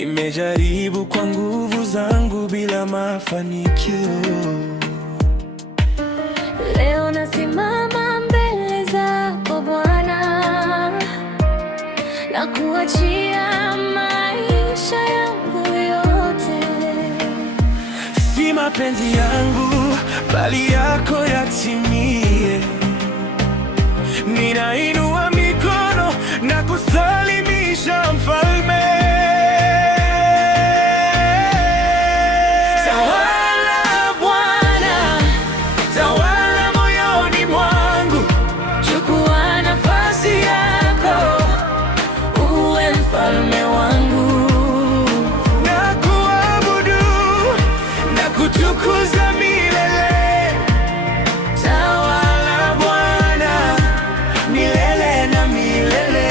Nimejaribu kwa nguvu zangu bila mafanikio. Leo nasimama mbele zako Bwana, na kuachia maisha yangu yote. Si mapenzi yangu bali yako yatimie. Ninainua mikono na kusalimisha Mfalme. Tawala Bwana, tawala moyoni mwangu. Chukua nafasi yako, uwe mfalme wangu. Na kuabudu na kutukuza milele. Tawala Bwana, milele na milele.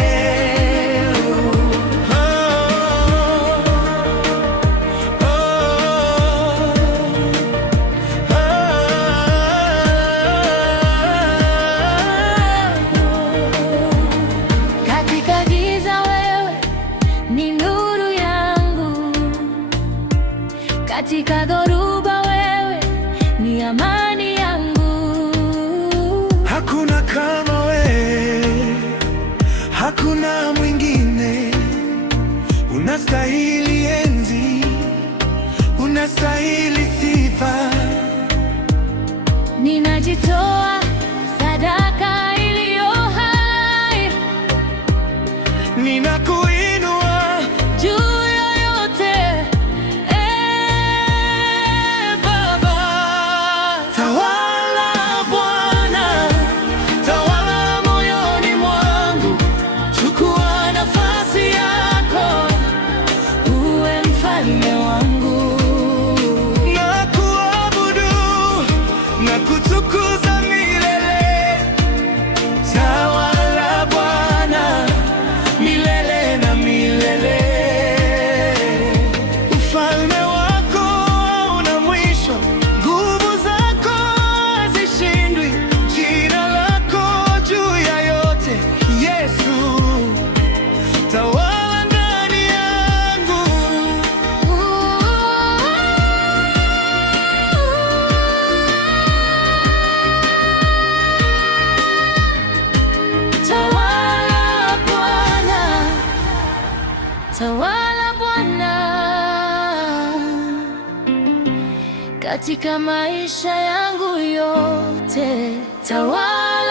Katika giza wewe ni nuru yangu, katika dhoruba wewe ni amani yangu. Hakuna kama wewe, hakuna mwingine. Unastahili enzi, unastahili sifa. Ninajitoa sadaka iliyo hai, Ninakuinua juu ya yote. Baba, tawala Bwana, tawala moyoni mwangu. chukua nafasi yako, uwe mfalme wangu. Na kuabudu na kutukuza milele. Tawala Bwana, milele na milele. Ufalme wako hauna mwisho, nguvu zako hazishindwi. Jina lako juu ya yote, Yesu. Tawala ndani yangu. Tawala Bwana, tawala Bwana, katika maisha yangu yote. Tawala